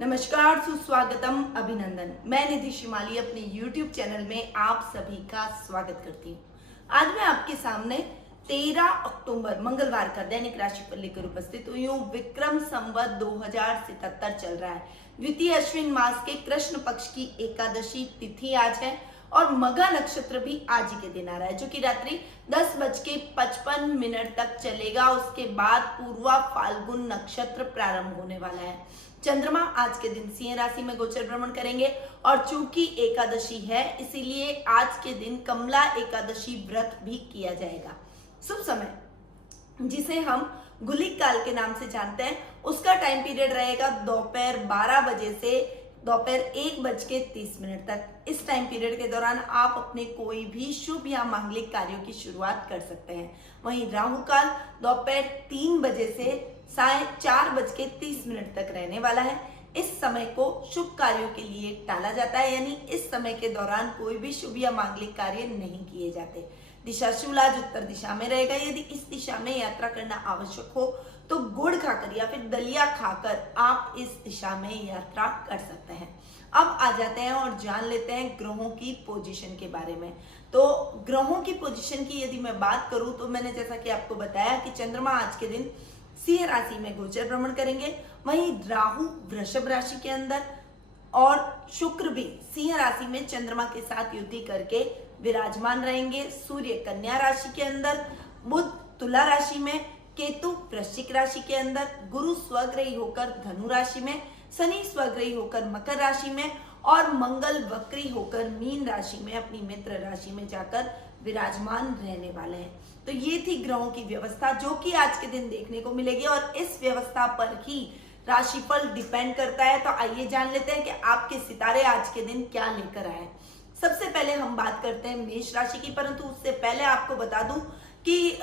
नमस्कार, सुस्वागतम, अभिनंदन। मैं निधि शिमाली अपने YouTube चैनल में आप सभी का स्वागत करती हूँ। आज मैं आपके सामने 13 अक्टूबर मंगलवार का दैनिक राशिफल लेकर उपस्थित हुई हूँ। विक्रम संवत 2077 चल रहा है। द्वितीय अश्विन मास के कृष्ण पक्ष की एकादशी तिथि आज है और मघा नक्षत्र भी आज ही के दिन आ रहा है, जो कि रात्रि 10:55 तक चलेगा। उसके बाद पूर्वा फाल्गुन नक्षत्र प्रारंभ होने वाला है। चंद्रमा आज के दिन सिंह राशि में गोचर भ्रमण करेंगे और चूंकि एकादशी है, इसीलिए आज के दिन कमला एकादशी व्रत भी किया जाएगा। शुभ समय, जिसे हम गुलिक काल के नाम से जानते हैं, उसका टाइम पीरियड रहेगा दोपहर 12 बजे से दोपहर 1:30 तक। इस टाइम पीरियड के दौरान आप अपने कोई भी शुभ या मांगलिक कार्यों की शुरुआत कर सकते हैं। वहीं राहु काल दोपहर 3 बजे से 4:30 तक रहने वाला है। इस समय को शुभ कार्यों के लिए टाला जाता है, यानी इस समय के दौरान कोई भी शुभ या मांगलिक कार्य नहीं किए जाते। दिशा शूल आज उत्तर दिशा में रहेगा। यदि इस दिशा में यात्रा करना आवश्यक हो तो गुड़ खाकर या फिर दलिया खाकर आप इस दिशा में यात्रा कर सकते हैं। अब आ जाते हैं और जान लेते हैं ग्रहों की पोजीशन के बारे में। तो ग्रहों की पोजीशन की यदि मैं बात करूं तो मैंने जैसा कि आपको बताया कि चंद्रमा आज के दिन सिंह राशि में गोचर भ्रमण करेंगे। वहीं राहु वृषभ राशि के अंदर और शुक्र भी सिंह राशि में चंद्रमा के साथ युति करके विराजमान रहेंगे। सूर्य कन्या राशि के अंदर, बुध तुला राशि में, केतु वृश्चिक राशि के अंदर, गुरु स्वग्रही होकर धनु राशि में, शनि स्वग्रही होकर मकर राशि में और मंगल वक्री होकर मीन राशि में अपनी मित्र राशि में जाकर विराजमान रहने वाले हैं। तो ये थी ग्रहों की व्यवस्था, जो कि आज के दिन देखने को मिलेगी और इस व्यवस्था पर ही राशिफल डिपेंड करता है। तो आइए जान लेते हैं कि आपके सितारे आज के दिन क्या लेकर आए। सबसे पहले हम बात करते हैं मेष राशि की, परंतु उससे पहले आपको बता दूं कि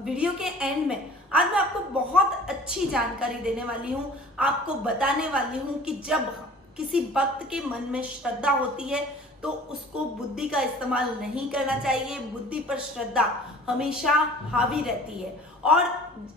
वीडियो के एंड में आज मैं आपको बहुत अच्छी जानकारी देने वाली हूं। आपको बताने वाली हूं कि जब किसी भक्त के मन में श्रद्धा होती है तो उसको बुद्धि का इस्तेमाल नहीं करना चाहिए। बुद्धि पर श्रद्धा हमेशा हावी रहती है। और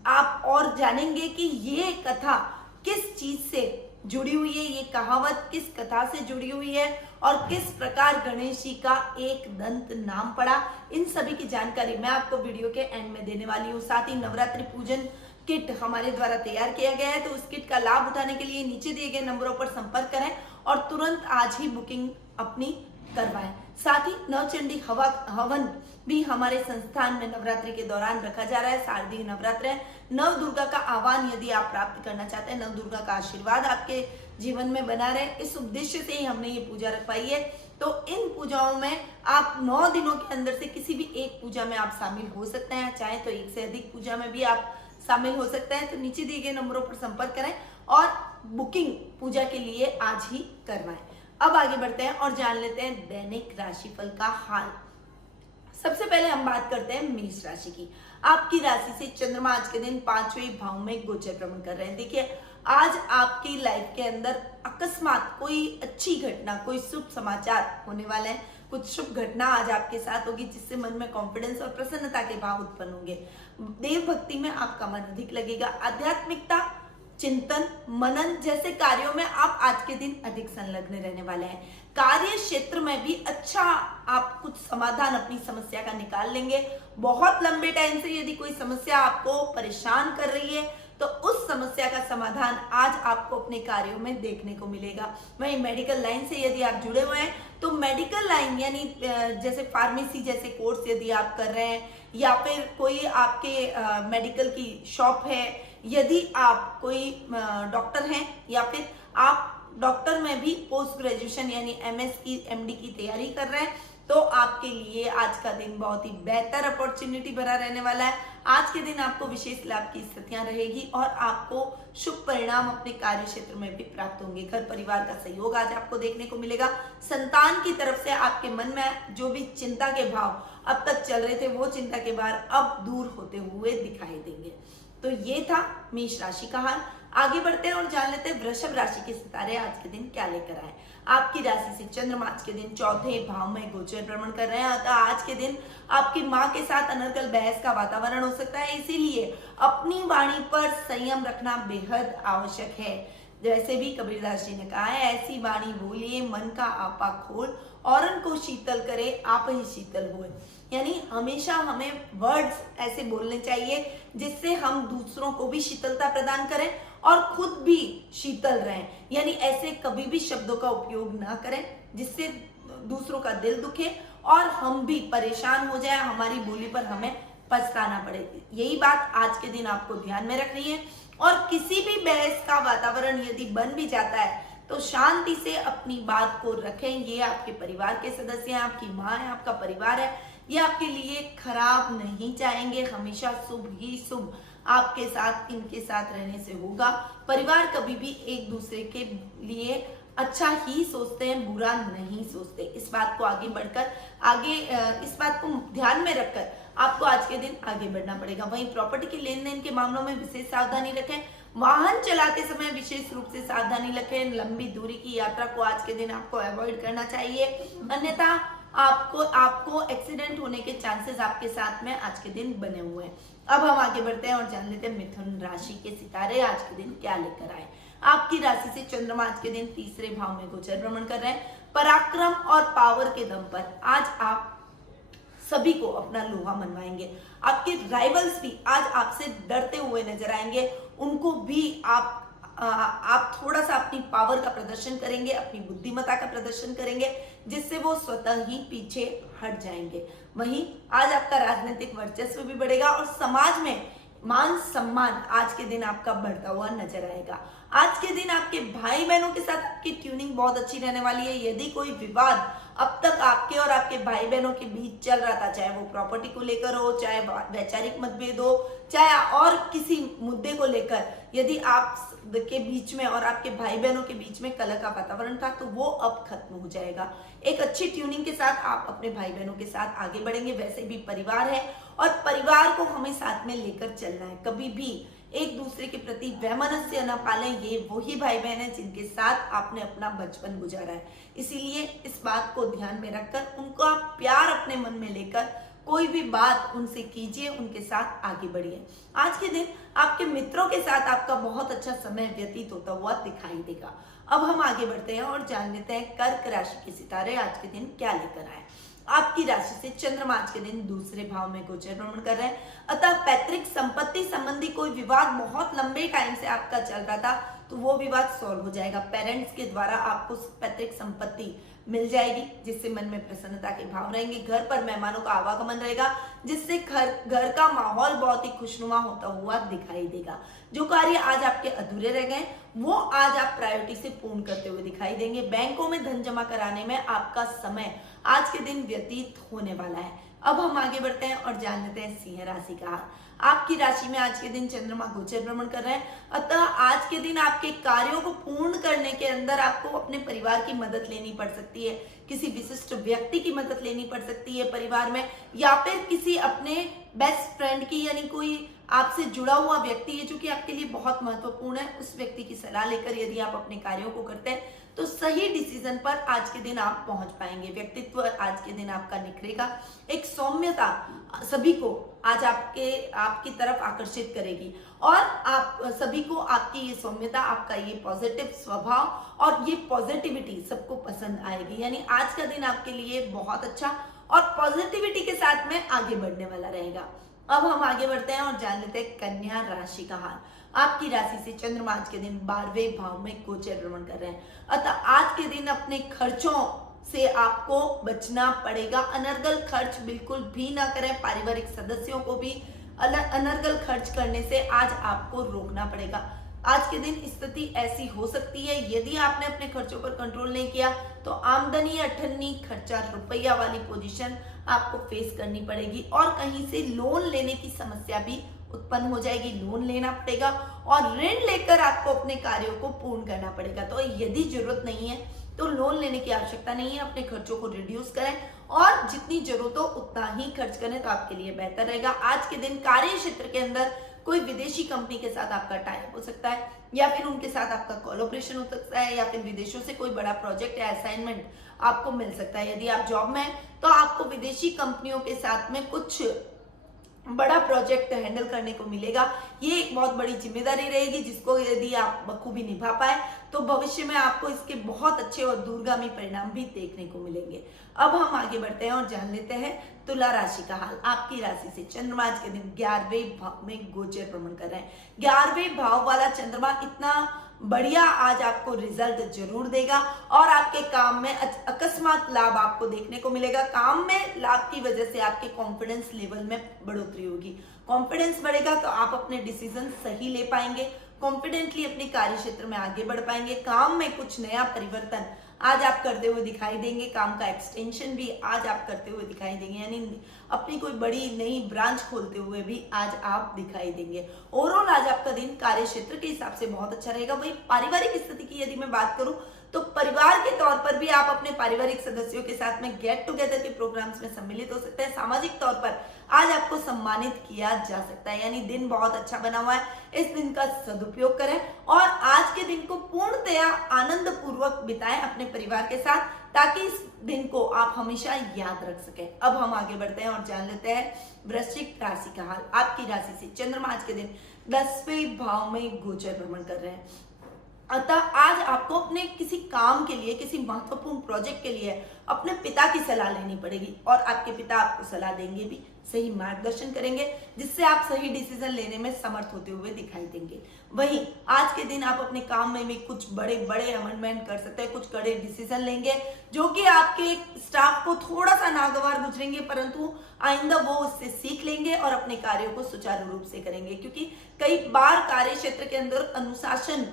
आप और जानेंगे कि ये कथा किस चीज से जुड़ी हुई है, ये कहावत किस कथा से जुड़ी हुई है और किस प्रकार गणेश जी का एक दंत नाम पड़ा। इन सभी की जानकारी मैं आपको वीडियो के एंड में देने वाली हूँ। साथ ही नवरात्रि पूजन किट हमारे द्वारा तैयार किया गया है, तो उस किट का लाभ उठाने के लिए नीचे दिए गए नंबरों पर संपर्क करें और तुरंत आज ही बुकिंग अपनी करवाएं। साथ ही नवचंडी हवन भी हमारे संस्थान में नवरात्रि के दौरान रखा जा रहा है। शारदीय नवरात्र है। नव दुर्गा का आह्वान यदि आप प्राप्त करना चाहते हैं, नव दुर्गा का आशीर्वाद आपके जीवन में बना रहे, इस उद्देश्य से ही हमने ये पूजा रखवाई है। तो इन पूजाओं में आप 9 दिनों के अंदर से किसी भी एक पूजा में आप शामिल हो सकते हैं, चाहे तो एक से अधिक पूजा में भी आप शामिल हो सकते हैं। तो नीचे दिए गए नंबरों पर संपर्क करें और बुकिंग पूजा के लिए आज ही करवाएं। अब आगे बढ़ते हैं और जान लेते हैं दैनिक राशिफल का हाल। सबसे पहले हम बात करते हैं मेष राशि की। आपकी राशि से चंद्रमा आज के दिन 5वें भाव में गोचर भ्रमण कर रहे हैं। देखिए, आज आपकी लाइफ के अंदर अकस्मात कोई अच्छी घटना, कोई शुभ समाचार होने वाले हैं। कुछ शुभ घटना आज आपके साथ होगी, जिससे मन में कॉन्फिडेंस और प्रसन्नता के भाव उत्पन्न होंगे। देव भक्ति में आपका मन अधिक लगेगा। आध्यात्मिकता, चिंतन, मनन जैसे कार्यों में आप आज के दिन अधिक संलग्न रहने वाले हैं। कार्य क्षेत्र में भी अच्छा आप कुछ समाधान अपनी समस्या का निकाल लेंगे। बहुत लंबे टाइम से यदि कोई समस्या आपको परेशान कर रही है तो उस समस्या का समाधान आज आपको अपने कार्यों में देखने को मिलेगा। वहीं मेडिकल लाइन से यदि आप जुड़े हुए हैं तो मेडिकल लाइन यानी जैसे फार्मेसी जैसे कोर्स यदि आप कर रहे हैं या फिर कोई आपके मेडिकल की शॉप है, यदि आप कोई डॉक्टर हैं या फिर आप डॉक्टर में भी पोस्ट ग्रेजुएशन यानी एमएस की एमडी की तैयारी कर रहे हैं, तो आपके लिए आज का दिन बहुत ही बेहतर अपॉर्चुनिटी भरा रहने वाला है। आज के दिन आपको विशेष लाभ की स्थितियां रहेगी और आपको शुभ परिणाम अपने कार्य क्षेत्र में भी प्राप्त होंगे। घर परिवार का सहयोग आज आपको देखने को मिलेगा। संतान की तरफ से आपके मन में जो भी चिंता के भाव अब तक चल रहे थे, वो चिंता के भार अब दूर होते हुए दिखाई देंगे। तो ये था मेष राशि का हाल। आगे बढ़ते हैं और जान लेते हैं वृषभ राशि के सितारे आज के दिन क्या लेकर आए। आपकी राशि से चंद्रमा आज के दिन 4थे भाव में गोचर भ्रमण कर रहे हैं। अतः आज के दिन आपकी माँ के साथ अनर्गल बहस का वातावरण हो सकता है, इसीलिए अपनी वाणी पर संयम रखना बेहद आवश्यक है। जैसे भी कबीरदास जी ने कहा है, ऐसी वाणी बोलिए मन का आपा खोल, औरन को शीतल करे आप ही शीतल होए। यानी हमेशा हमें वर्ड्स ऐसे बोलने चाहिए जिससे हम दूसरों को भी शीतलता प्रदान करें और खुद भी शीतल रहें। यानी ऐसे कभी भी शब्दों का उपयोग ना करें जिससे दूसरों का दिल दुखे और हम भी परेशान हो जाए, हमारी बोली पर हमें पछताना पड़े। यही बात आज के दिन आपको ध्यान में रखनी है। और किसी भी बहस का वातावरण यदि बन भी जाता है तो शांति से अपनी बात को रखें। ये आपके परिवार के सदस्य हैं, आपकी माँ है, आपका परिवार है, ये आपके लिए खराब नहीं चाहेंगे। हमेशा शुभ ही शुभ आपके साथ, इनके साथ रहने से होगा। परिवार कभी भी एक दूसरे के लिए अच्छा ही सोचते हैं, बुरा नहीं सोचते। इस बात को आगे बढ़कर इस बात को ध्यान में रखकर आपको आज के दिन आगे बढ़ना पड़ेगा। वहीं प्रॉपर्टी के लेन देन के मामलों में विशेष सावधानी रखें। वाहन चलाते समय विशेष रूप से सावधानी रखें। लंबी दूरी की यात्रा को आज के दिन आपको अवॉइड करना चाहिए, अन्यथा आपको एक्सीडेंट होने के चांसेस आपके साथ में आज के दिन बने हुए हैं। अब हम आगे बढ़ते हैं और जान लेते हैं मिथुन राशि के सितारे आज के दिन क्या लेकर आए। आपकी राशि से चंद्रमा आज के दिन तीसरे भाव में गोचर भ्रमण कर रहे हैं। पराक्रम और पावर के दम पर आज आप सभी को अपना लोहा मनवाएंगे। आपके राइवल्स भी आज आपसे डरते हुए नजर आएंगे, उनको भी आप थोड़ा सा अपनी पावर का प्रदर्शन करेंगे, अपनी बुद्धिमत्ता का प्रदर्शन करेंगे, जिससे वो स्वतः ही पीछे हट जाएंगे। वहीं आज आपका राजनीतिक वर्चस्व भी बढ़ेगा और समाज में मान सम्मान आज के दिन आपका बढ़ता हुआ नजर आएगा। आज के दिन आपके भाई बहनों के साथ आपकी ट्यूनिंग बहुत अच्छी रहने वाली है। यदि कोई विवाद अब तक आपके और आपके भाई बहनों के बीच चल रहा था, चाहे वो प्रॉपर्टी को लेकर हो, चाहे वैचारिक मतभेद हो, चाहे और किसी मुद्दे को लेकर, यदि आप के बीच में और आपके भाई बहनों के बीच में कलह का वातावरण था तो वो अब खत्म हो जाएगा। एक अच्छी ट्यूनिंग के साथ आप अपने भाई बहनों के साथ आगे बढ़ेंगे। वैसे भी परिवार है और परिवार को हमें साथ में लेकर चलना है। कभी भी एक दूसरे के प्रति वैमनस्य न पालें। ये वही भाई बहन है जिनके साथ आपने अपना बचपन गुजारा है। इसीलिए इस बात को ध्यान में रखकर उनका प्यार अपने मन में लेकर कोई भी बात उनसे कीजिए, उनके साथ आगे बढ़िए। आज के दिन आपके मित्रों के साथ आपका बहुत अच्छा समय व्यतीत होता हुआ दिखाई देगा। अब हम आगे बढ़ते हैं और जान लेते हैं कर्क राशि के सितारे आज के दिन क्या लेकर आए। आपकी राशि से चंद्रमा आज के दिन दूसरे भाव में गोचर भ्रमण कर रहे हैं, अतः पैतृक संपत्ति संबंधी कोई विवाद बहुत लंबे टाइम से आपका चल रहा था तो वो विवाद सॉल्व हो जाएगा। पेरेंट्स के द्वारा आपको पैतृक संपत्ति मिल जाएगी, जिससे मन में प्रसन्नता के भाव रहेंगे। घर पर मेहमानों का आवागमन रहेगा, जिससे घर का माहौल बहुत ही खुशनुमा होता हुआ दिखाई देगा। जो कार्य आज आपके अधूरे रह गए वो आज आप प्रायोरिटी से पूर्ण करते हुए दिखाई देंगे। बैंकों में धन जमा कराने में आपका समय आज के दिन व्यतीत होने वाला है। अब हम आगे बढ़ते हैं और जान लेते हैं सिंह राशि का हाल। आपकी राशि में आज के दिन चंद्रमा गोचर भ्रमण कर रहे हैं, अतः आज के दिन आपके कार्यों को पूर्ण करने के अंदर आपको अपने परिवार की मदद लेनी पड़ सकती है। किसी विशिष्ट व्यक्ति की मदद लेनी पड़ सकती है परिवार में, या फिर किसी अपने बेस्ट फ्रेंड की, यानी कोई आपसे जुड़ा हुआ व्यक्ति है जो कि आपके लिए बहुत महत्वपूर्ण है, उस व्यक्ति की सलाह लेकर यदि आप अपने कार्यों को करते हैं तो सही डिसीजन पर आज के दिन आप पहुंच पाएंगे। व्यक्तित्व आज के दिन आपका निखरेगा। एक सौम्यता सभी को आज आपकी तरफ आकर्षित करेगी और आप सभी को आपकी ये सौम्यता, आपका ये पॉजिटिव स्वभाव और ये पॉजिटिविटी सबको पसंद आएगी। यानी आज का दिन आपके लिए बहुत अच्छा और पॉजिटिविटी के साथ में आगे बढ़ने वाला रहेगा। अब हम आगे बढ़ते हैं और जान लेते हैं कन्या राशि का हाल। आपकी राशि से चंद्रमा आज के दिन 12वें भाव में गोचर भ्रमण कर रहे हैं, अतः आज के दिन अपने खर्चों से आपको बचना पड़ेगा। अनर्गल खर्च बिल्कुल भी ना करें। पारिवारिक सदस्यों को भी अनर्गल खर्च करने से आज आपको रोकना पड़ेगा। आज के दिन स्थिति ऐसी हो सकती है, यदि आपने अपने खर्चों पर कंट्रोल नहीं किया तो आमदनी अठन्नी खर्चा रुपया वाली पोजीशन आपको फेस करनी पड़ेगी और कहीं से लोन लेने की समस्या भी उत्पन्न हो जाएगी। लोन लेना पड़ेगा और ऋण लेकर आपको अपने कार्यों को पूर्ण करना पड़ेगा। तो यदि जरूरत नहीं है तो लोन लेने की आवश्यकता नहीं है। अपने खर्चों को रिड्यूस करें और जितनी जरूरत हो उतना ही खर्च करें तो आपके लिए बेहतर रहेगा। आज के दिन कार्य क्षेत्र के अंदर कोई विदेशी कंपनी के साथ आपका टाई अप हो सकता है, या फिर उनके साथ आपका कोलैबोरेशन हो सकता है, या फिर विदेशों से कोई बड़ा प्रोजेक्ट या असाइनमेंट आपको मिल सकता है। यदि आप जॉब में हैं तो आपको विदेशी कंपनियों के साथ में कुछ बड़ा प्रोजेक्ट हैंडल करने को मिलेगा। ये एक बहुत बड़ी जिम्मेदारी रहेगी जिसको यदि आप बखूबी निभा पाए तो भविष्य में आपको इसके बहुत अच्छे और दूरगामी परिणाम भी देखने को मिलेंगे। अब हम आगे बढ़ते हैं और जान लेते हैं तुला राशि का हाल। आपकी राशि से चंद्रमा आज के दिन 11वें भाव में गोचर भ्रमण कर रहे हैं। 11वें भाव वाला चंद्रमा इतना बढ़िया आज आपको रिजल्ट जरूर देगा और आपके काम में अकस्मात लाभ आपको देखने को मिलेगा। काम में लाभ की वजह से आपके कॉन्फिडेंस लेवल में बढ़ोतरी होगी। कॉन्फिडेंस बढ़ेगा तो आप अपने डिसीजन सही ले पाएंगे, कॉन्फिडेंटली अपने कार्य क्षेत्र में आगे बढ़ पाएंगे। काम में कुछ नया परिवर्तन आज आप करते हुए दिखाई देंगे। काम का एक्सटेंशन भी आज आप करते हुए दिखाई देंगे, यानी अपनी कोई बड़ी नई ब्रांच खोलते हुए भी आज आप दिखाई देंगे। ओवरऑल आज आपका दिन कार्य क्षेत्र के हिसाब से बहुत अच्छा रहेगा। वही पारिवारिक स्थिति की यदि मैं बात करूं तो परिवार के तौर पर भी आप अपने पारिवारिक सदस्यों के साथ में गेट टुगेदर के प्रोग्राम्स में सम्मिलित हो सकते हैं। सामाजिक तौर पर आज आपको सम्मानित किया जा सकता है, यानी दिन बहुत अच्छा बना हुआ है। इस दिन का सदुपयोग करें और आज के दिन को पूर्णतया आनंद पूर्वक बिताएं अपने परिवार के साथ, ताकि इस दिन को आप हमेशा याद रख सकें। अब हम आगे बढ़ते हैं और जान लेते हैं वृश्चिक राशि का हाल। आपकी राशि से चंद्रमा आज के दिन 10वें भाव में गोचर भ्रमण कर रहे हैं। अतः आज आपको अपने किसी काम के लिए, किसी महत्वपूर्ण प्रोजेक्ट के लिए अपने पिता की सलाह लेनी पड़ेगी और आपके पिता आपको सलाह देंगे भी, सही मार्गदर्शन करेंगे, जिससे आप सही डिसीजन लेने में समर्थ होते हुए दिखाई देंगे। वहीं आज के दिन आप अपने काम में भी कुछ बड़े बड़े अमेंडमेंट कर सकते हैं, कुछ कड़े डिसीजन लेंगे जो कि आपके स्टाफ को थोड़ा सा नागवार गुजरेंगे, परंतु आइंदा वो उससे सीख लेंगे और अपने कार्यों को सुचारू रूप से करेंगे। क्योंकि कई बार कार्य क्षेत्र के अंदर अनुशासन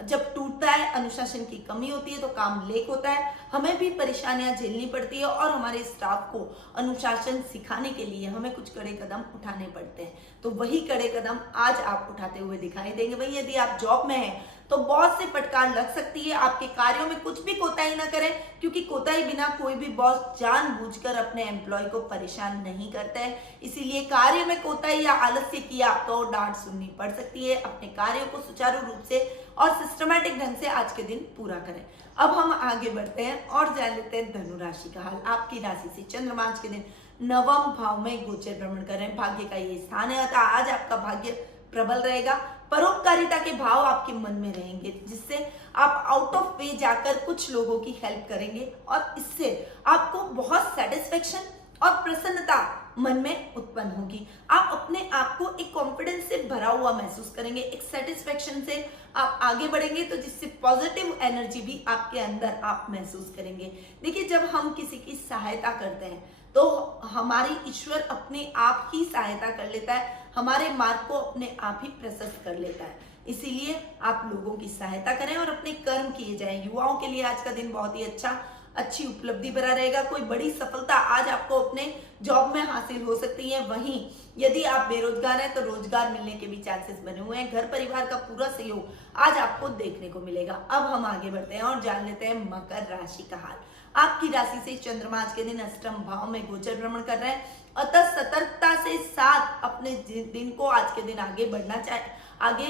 जब टूटता है, अनुशासन की कमी होती है तो काम लेक होता है, हमें भी परेशानियां झेलनी पड़ती है और हमारे स्टाफ को अनुशासन सिखाने के लिए हमें कुछ कड़े कदम उठाने पड़ते हैं। तो वही कड़े कदम आज आप उठाते हुए दिखाई देंगे। वही यदि आप जॉब में हैं तो बॉस से फटकार लग सकती है। आपके कार्यों में कुछ भी कोताही ना करें, क्योंकि कोताही बिना कोई भी बॉस जानबूझकर अपने एम्प्लॉय को परेशान नहीं करता है। इसीलिए कार्य में कोताही या आलस्य किया तो डांट सुननी पड़ सकती है। अपने कार्यों को सुचारू रूप से और सिस्टमैटिक ढंग से आज के दिन पूरा करें। अब हम आगे बढ़ते हैं और जान लेते हैं धनु राशि का हाल। आपकी राशि से चंद्रमा आज के दिन 9वें भाव में गोचर भ्रमण कर रहे हैं। भाग्य का ये स्थान है, अतः आज आपका भाग्य प्रबल रहेगा। परोपकारिता के भाव आपके मन में रहेंगे, जिससे आप आउट ऑफ वे जाकर कुछ लोगों की हेल्प करेंगे और इससे आपको बहुत सेटिस्फेक्शन और प्रसन्नता मन में उत्पन्न होगी। आप अपने आप को एक कॉन्फिडेंस से भरा हुआ महसूस करेंगे, एक सेटिस्फेक्शन से आप आगे बढ़ेंगे, तो जिससे पॉजिटिव एनर्जी भी आपके अंदर आप महसूस करेंगे। देखिए, जब हम किसी की सहायता करते हैं तो हमारी ईश्वर अपने आप ही सहायता कर लेता है, हमारे मार्ग को अपने आप ही प्रशस्त कर लेता है। इसीलिए आप लोगों की सहायता करें और अपने कर्म किए जाएं। युवाओं के लिए आज का दिन बहुत ही अच्छी उपलब्धि भरा रहेगा। कोई बड़ी सफलता आज आपको अपने जॉब में हासिल हो सकती है। वहीं यदि आप बेरोजगार हैं तो रोजगार मिलने के भी चांसेस बने हुए हैं। घर परिवार का पूरा सहयोग आज आपको देखने को मिलेगा। अब हम आगे बढ़ते हैं और जान लेते हैं मकर राशि का हाल। आपकी राशि से चंद्रमा आज के दिन 8वें भाव में गोचर भ्रमण कर रहे हैं, अतः सतर्कता से साथ अपने दिन को आज के दिन आगे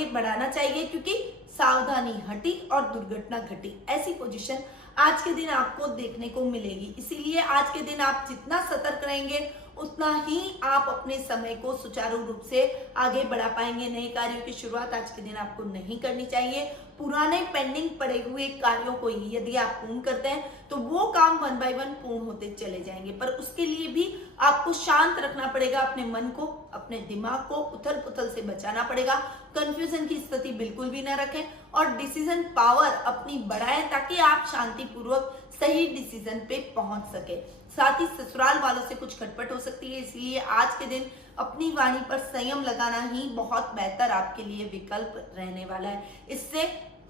बढ़ाना चाहिए, क्योंकि सावधानी हटी और दुर्घटना घटी, ऐसी पोजीशन आज के दिन आपको देखने को मिलेगी। इसीलिए आज के दिन आप जितना सतर्क रहेंगे उतना ही आप अपने समय को सुचारू रूप से आगे बढ़ा पाएंगे। नए कार्यों की शुरुआत आज के दिन आपको नहीं करनी चाहिए। पुराने पेंडिंग पड़े हुए कार्यों को ही यदि आप पूर्ण करते हैं तो वो काम 1 बाय 1 पूर्ण होते चले जाएंगे, पर उसके लिए भी आपको शांत रखना पड़ेगा। अपने मन को, अपने दिमाग को उथल पुथल से बचाना पड़ेगा। कंफ्यूजन की स्थिति बिल्कुल भी ना रखें और डिसीजन पावर अपनी बढ़ाएं, ताकि आप शांतिपूर्वक सही डिसीजन पे पहुंच सके। साथ ही ससुराल वालों से कुछ खटपट हो सकती है, इसलिए आज के दिन अपनी वाणी पर संयम लगाना ही बहुत बेहतर आपके लिए विकल्प रहने वाला है। इससे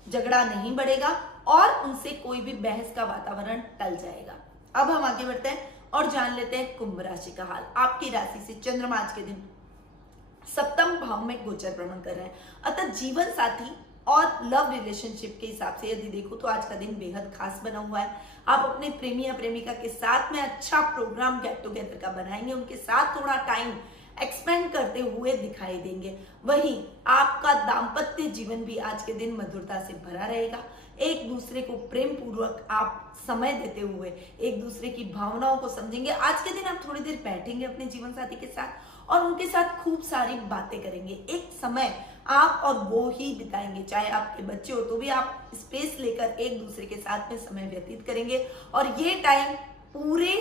झगड़ा नहीं बढ़ेगा और उनसे कोई भी बहस का वातावरण टल जाएगा। अब हम आगे बढ़ते हैं और जान लेते हैं कुंभ राशि का हाल। आपकी राशि से चंद्रमा आज के दिन 7वें भाव में गोचर भ्रमण कर रहे हैं, अतः जीवन साथी और लव रिलेशनशिप के हिसाब से यदि देखो तो आज का दिन बेहद खास बना हुआ है। आप अपने प्रेमी या प्रेमिका के साथ में अच्छा प्रोग्राम गेट टुगेदर का बनाएंगे, उनके साथ थोड़ा टाइम एक्सपेंड करते हुए दिखाई देंगे। वहीं आपका दाम्पत्य जीवन भी आज के दिन मधुरता से भरा रहेगा। एक दूसरे को प्रेम पूर्वक आप समय देते हुए एक दूसरे की भावनाओं को समझेंगे। आज के दिन आप थोड़ी देर बैठेंगे अपने जीवन साथी के साथ और उनके साथ खूब सारी बातें करेंगे। एक समय आप और वो ही बिताएंगे, चाहे आपके बच्चे हो तो भी आप स्पेस लेकर एक दूसरे के साथ में समय व्यतीत करेंगे। और ये टाइम पूरे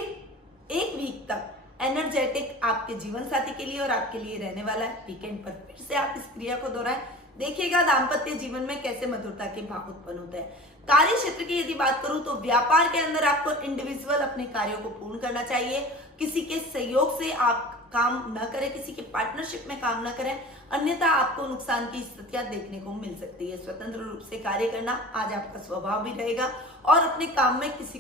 एक वीक तक एनर्जेटिक आपके जीवन साथी के लिए और आपके लिए रहने वाला है। वीकेंड पर फिर से आप इस क्रिया को दोहराएं, देखिएगा दाम्पत्य जीवन में कैसे मधुरता के भाव उत्पन्न होते हैं। कार्य क्षेत्र की यदि बात करूं तो व्यापार के अंदर आपको इंडिविजुअल अपने कार्यों को पूर्ण करना चाहिए। किसी के सहयोग से आप काम न करें, किसी के पार्टनरशिप में काम न करें, अन्यथा आपको नुकसान की स्थितियां देखने को मिल सकती है। स्वतंत्र रूप से कार्य करना आज आपका स्वभाव भी रहेगा और अपने काम में किसी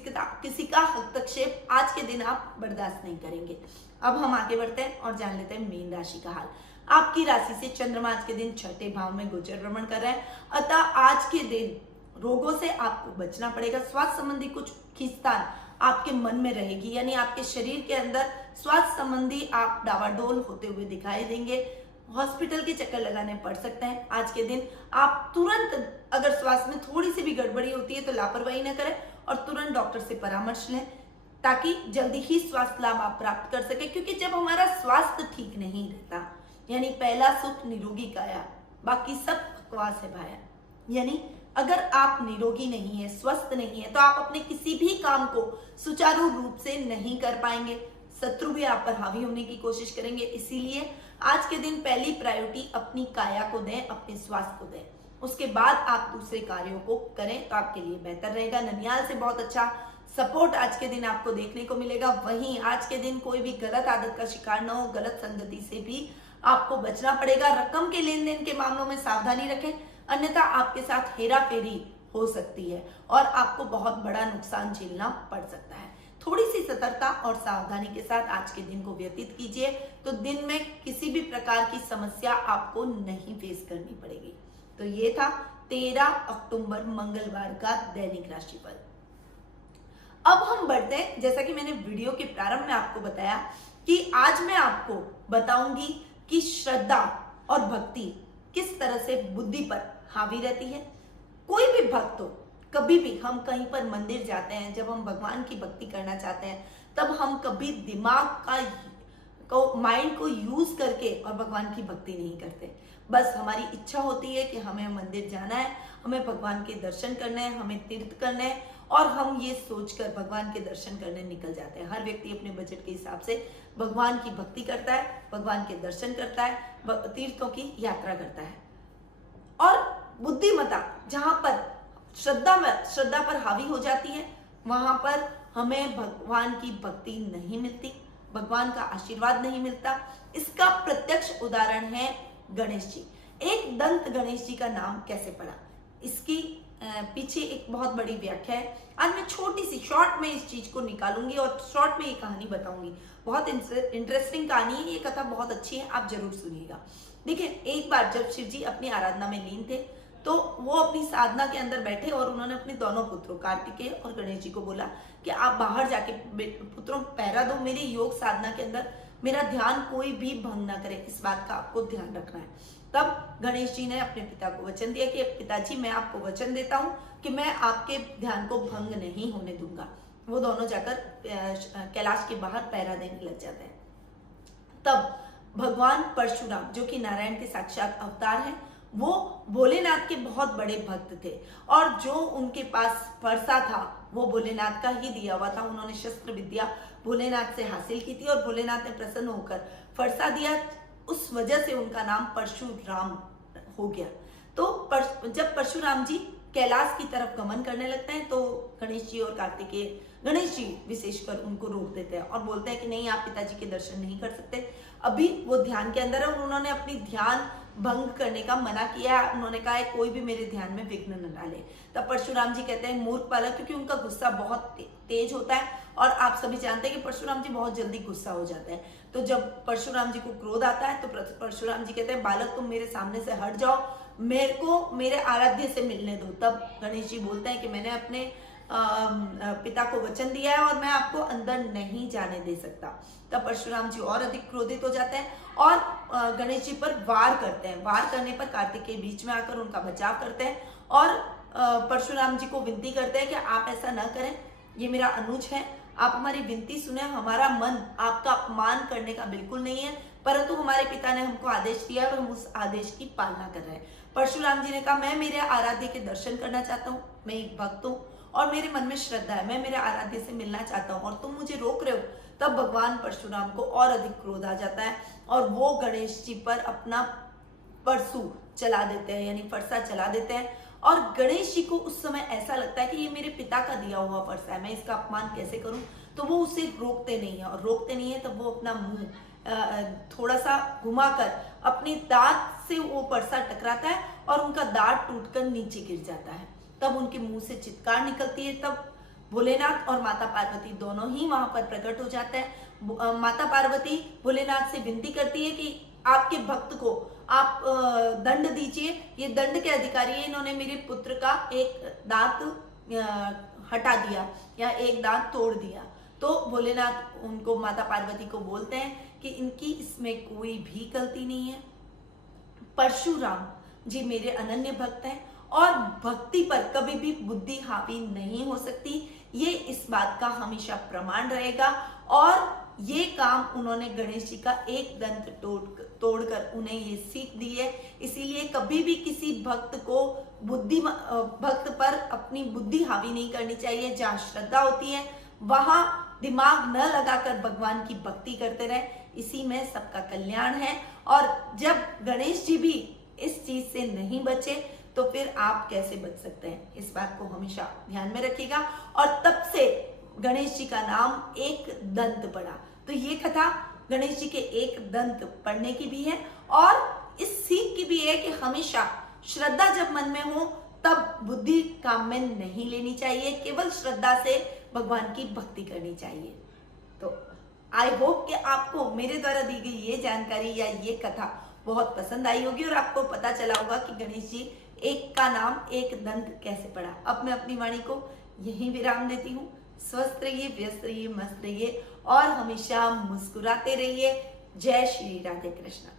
का हस्तक्षेप आज के दिन आप बर्दाश्त नहीं करेंगे। अब हम आगे बढ़ते हैं और जान लेते हैं मीन राशि का हाल। आपकी राशि से चंद्रमा आज के दिन छठे भाव में गोचर भ्रमण कर रहे हैं, अतः आज के दिन रोगों से आपको बचना पड़ेगा। स्वास्थ्य संबंधी कुछ खींचतान आपके मन में रहेगी, यानी आपके शरीर के अंदर स्वास्थ्य संबंधी आप डावाडोल होते हुए दिखाई देंगे। हॉस्पिटल के चक्कर लगाने पड़ सकते हैं आज के दिन। आप तुरंत अगर स्वास्थ्य में थोड़ी सी भी गड़बड़ी होती है तो लापरवाही न करें और तुरंत डॉक्टर से परामर्श लें, ताकि जल्दी ही स्वास्थ्य लाभ आप प्राप्त कर सके। क्योंकि जब हमारा स्वास्थ्य ठीक नहीं रहता, यानी पहला सुख निरोगी काया, बाकी सब बकवास है भाया। यानी अगर आप निरोगी नहीं है, स्वस्थ नहीं है, तो आप अपने किसी भी काम को सुचारू रूप से नहीं कर पाएंगे। शत्रु भी आप पर हावी होने की कोशिश करेंगे। इसीलिए आज के दिन पहली प्रायोरिटी अपनी काया को दें, अपने स्वास्थ्य को दें, उसके बाद आप दूसरे कार्यों को करें तो आपके लिए बेहतर रहेगा। ननियाल से बहुत अच्छा सपोर्ट आज के दिन आपको देखने को मिलेगा। वहीं आज के दिन कोई भी गलत आदत का शिकार न हो, गलत संगति से भी आपको बचना पड़ेगा। रकम के लेन देन के मामलों में सावधानी रखें, अन्यथा आपके साथ हेरा फेरी हो सकती है और आपको बहुत बड़ा नुकसान झेलना पड़ सकता है। थोड़ी सी सतर्कता और सावधानी के साथ आज के दिन को व्यतीत कीजिए तो दिन में किसी भी प्रकार की समस्या आपको नहीं फेस करनी पड़ेगी। तो ये था 13 अक्टूबर मंगलवार का दैनिक राशिफल। अब हम बढ़ते हैं, जैसा कि मैंने वीडियो के प्रारंभ में आपको बताया कि आज मैं आपको बताऊंगी कि श्रद्धा और भक्ति किस तरह से बुद्धि पर हावी रहती है। कोई भी भक्त हो, कभी भी हम कहीं पर मंदिर जाते हैं, जब हम भगवान की भक्ति करना चाहते हैं, तब हम कभी दिमाग का माइंड को यूज करके और भगवान की भक्ति नहीं करते। बस हमारी इच्छा होती है कि हमें मंदिर जाना है, हमें भगवान के दर्शन करने हैं, हमें तीर्थ करने हैं, और हम ये सोचकर भगवान के दर्शन करने निकल जाते हैं। हर व्यक्ति अपने बजट के हिसाब से भगवान की भक्ति करता है, भगवान के दर्शन करता है, तीर्थों की यात्रा करता है। और बुद्धिमता जहां पर श्रद्धा पर हावी हो जाती है, वहां पर हमें भगवान की भक्ति नहीं मिलती, भगवान का आशीर्वाद नहीं मिलता। इसका प्रत्यक्ष उदाहरण है गणेश जी। एक दंत गणेश जी का नाम कैसे पड़ा, इसकी पीछे एक बहुत बड़ी व्याख्या है। आज मैं छोटी सी शॉर्ट में इस चीज को निकालूंगी और शॉर्ट में ये कहानी बताऊंगी। बहुत इंटरेस्टिंग कहानी है, ये कथा बहुत अच्छी है, आप जरूर सुनिएगा। देखिए, एक बार जब शिव जी अपनी आराधना में लीन थे तो वो अपनी साधना के अंदर बैठे और उन्होंने अपने दोनों पुत्रों कार्तिकेय और गणेश जी को बोला कि आप बाहर जाके पुत्रों पहरा दो, मेरी योग साधना के अंदर मेरा ध्यान कोई भी भंग ना करे, इस बात का आपको ध्यान रखना है। तब गणेश जी ने अपने पिता को वचन दिया कि पिताजी, मैं आपको वचन देता हूं कि मैं आपके ध्यान को भंग नहीं होने दूंगा। वो दोनों जाकर कैलाश के बाहर पहरा देने लग जाते हैं। तब भगवान परशुराम, जो कि नारायण के साक्षात अवतार हैं, वो भोलेनाथ के बहुत बड़े भक्त थे और जो उनके पास फरसा था वो भोलेनाथ का ही दिया हुआ था। उन्होंने शस्त्र विद्या भोलेनाथ से हासिल की थी और भोलेनाथ ने प्रसन्न होकर फरसा दिया, उस वजह से उनका नाम परशुराम हो गया। तो जब परशुराम जी कैलाश की तरफ गमन करने लगते हैं तो गणेश जी और कार्तिकेय, गणेश जी विशेषकर उनको रोक देते हैं और बोलते हैं कि नहीं, आप पिताजी के दर्शन नहीं कर सकते, अभी वो ध्यान के अंदर है। और उन्होंने अपनी ध्यान भंग करने का मना किया। उन्होंने कहा है कोई भी मेरे ध्यान में विघ्न न डाले। तब परशुराम जी कहते हैं मूर्ख बालक, क्योंकि उनका गुस्सा बहुत तेज होता है और आप सभी जानते हैं कि परशुराम जी बहुत जल्दी गुस्सा हो जाते हैं। तो जब परशुराम जी को क्रोध आता है तो परशुराम जी कहते हैं बालक, तुम मेरे सामने से हट जाओ, मेरे को मेरे आराध्य से मिलने दो। तब गणेश जी बोलते हैं कि मैंने अपने पिता को वचन दिया है और मैं आपको अंदर नहीं जाने दे सकता। तब परशुराम जी और अधिक क्रोधित हो जाते हैं और गणेश जी पर वार करते हैं। वार करने पर कार्तिकेय बीच में आकर उनका बचाव करते हैं और परशुराम जी को विनती करते हैं कि आप ऐसा न करें, ये मेरा अनुज है, आप हमारी विनती सुने, हमारा मन आपका अपमान करने का बिल्कुल नहीं है, परंतु हमारे पिता ने हमको आदेश दिया और हम उस आदेश की पालना कर रहे हैं। परशुराम जी ने कहा, मैं मेरे आराध्य के दर्शन करना चाहता हूँ, मैं एक भक्त हूँ और मेरे मन में श्रद्धा है, मैं मेरे आराध्य से मिलना चाहता हूँ और तुम मुझे रोक रहे हो। तब भगवान परशुराम को और अधिक क्रोध आ जाता है और वो गणेश जी पर अपना परशु चला देते हैं, यानी फरसा चला देते हैं। और गणेश जी को उस समय ऐसा लगता है कि ये मेरे पिता का दिया हुआ फरसा है, मैं इसका अपमान कैसे करूं। तो वो उसे रोकते नहीं है, और रोकते नहीं है तब वो अपना मुंह थोड़ा सा घुमाकर अपने दांत से वो फरसा टकराता है और उनका दांत टूटकर नीचे गिर जाता है। तब उनके मुंह से चित्कार निकलती है। तब भोलेनाथ और माता पार्वती दोनों ही वहां पर प्रकट हो जाते हैं। माता पार्वती भोलेनाथ से विनती करती है कि आपके भक्त को आप दंड दीजिए, ये दंड के अधिकारी है, इन्होंने मेरे पुत्र का एक दांत हटा दिया या एक दांत तोड़ दिया। तो भोलेनाथ उनको, माता पार्वती को बोलते हैं कि इनकी इसमें कोई भी गलती नहीं है, परशुराम जी मेरे अनन्य भक्त हैं और भक्ति पर कभी भी बुद्धि हावी नहीं हो सकती, ये इस बात का हमेशा प्रमाण रहेगा। और ये काम उन्होंने गणेश जी का एक दंत तोड़कर उन्हें ये सीख दी है। इसीलिए कभी भी किसी भक्त को भक्त पर अपनी बुद्धि हावी नहीं करनी चाहिए। जहाँ श्रद्धा होती है वहां दिमाग न लगाकर भगवान की भक्ति करते रहे, इसी में सबका कल्याण है। और जब गणेश जी भी इस चीज से नहीं बचे तो फिर आप कैसे बच सकते हैं, इस बात को हमेशा ध्यान में रखिएगा। और तब से गणेश जी का नाम एक दंत पड़ा। तो ये कथा गणेश जी के एक दंत पढ़ने की भी है और इस सीख की भी है कि हमेशा श्रद्धा जब मन में हो तब बुद्धि काम में नहीं लेनी चाहिए, केवल श्रद्धा से भगवान की भक्ति करनी चाहिए। तो आई होप कि आपको मेरे द्वारा दी गई ये जानकारी या ये कथा बहुत पसंद आई होगी और आपको पता चला होगा कि गणेश जी एक का नाम एक दंत कैसे पड़ा। अब मैं अपनी वाणी को यहीं विराम देती हूँ। स्वस्थ रहिए, व्यस्त रहिए, मस्त रहिए और हमेशा मुस्कुराते रहिए। जय श्री राधे कृष्ण।